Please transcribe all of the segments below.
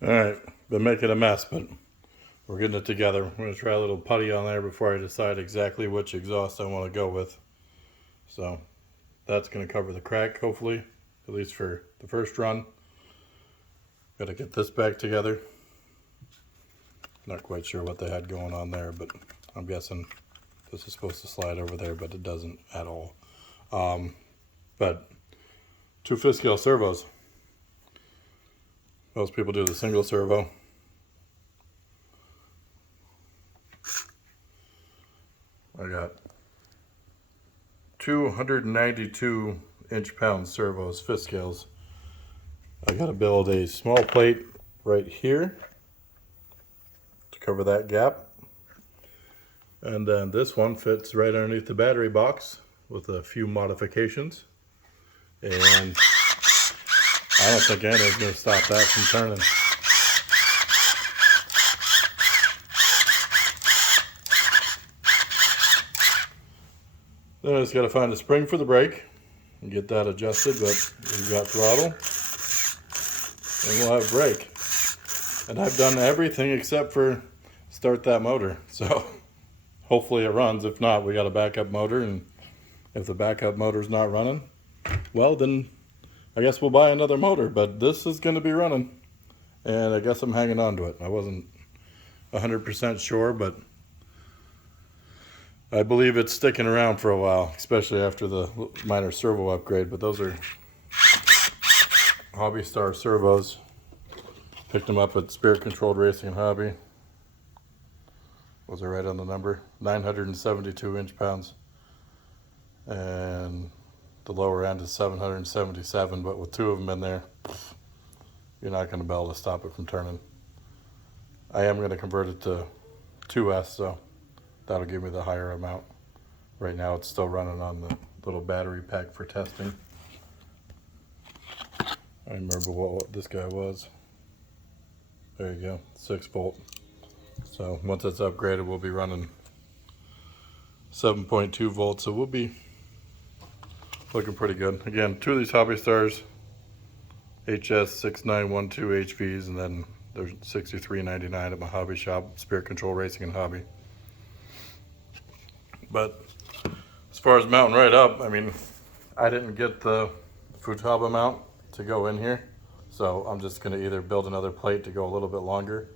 Alright, been making a mess, but we're getting it together. I'm going to try a little putty on there before I decide exactly which exhaust I want to go with. So that's going to cover the crack, hopefully, at least for the first run. Got to get this back together. Not quite sure what they had going on there, but I'm guessing this is supposed to slide over there, but it doesn't at all. But 2 5/scale servos. Most people do the single servo. I got 292 inch-pound servos, 5 scales. I got to build a small plate right here to cover that gap. And then this one fits right underneath the battery box with a few modifications. And I don't think anything's going to stop that from turning. Then I just got to find a spring for the brake and get that adjusted, but we've got throttle and we'll have brake. And I've done everything except for start that motor. So hopefully it runs. If not, we got a backup motor, and if the backup motor's not running, well then I guess we'll buy another motor, but this is going to be running, and I guess I'm hanging on to it. I wasn't 100% sure, but I believe it's sticking around for a while, especially after the minor servo upgrade. But those are Hobby Star servos. Picked them up at Spirit Controlled Racing and Hobby. Was I right on the number? 972 inch-pounds. And the lower end is 777, but with 2 of them in there, you're not going to be able to stop it from turning. I am going to convert it to 2S, so that'll give me the higher amount. Right now it's still running on the little battery pack for testing. I remember what this guy was. There you go, 6 volt. So once it's upgraded, we'll be running 7.2 volts, so we'll be looking pretty good. Again, 2 of these Hobby Stars HS6912 HVs, and then there's $63.99 at my hobby shop, Spirit Control Racing and Hobby. But as far as mounting right up, I mean, I didn't get the Futaba mount to go in here, so I'm just going to either build another plate to go a little bit longer,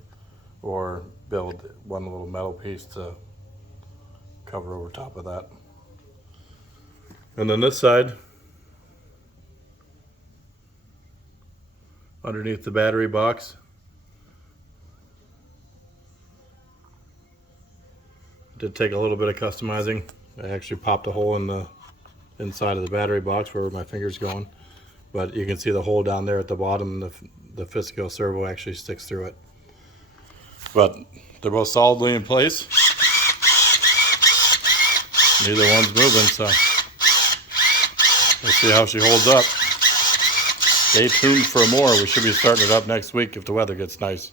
or build one little metal piece to cover over top of that. And then this side, underneath the battery box, did take a little bit of customizing. I actually popped a hole in the inside of the battery box where my finger's going, but you can see the hole down there at the bottom. The 5/scale servo actually sticks through it. But they're both solidly in place. Neither one's moving, so let's see how she holds up. Stay tuned for more. We should be starting it up next week if the weather gets nice.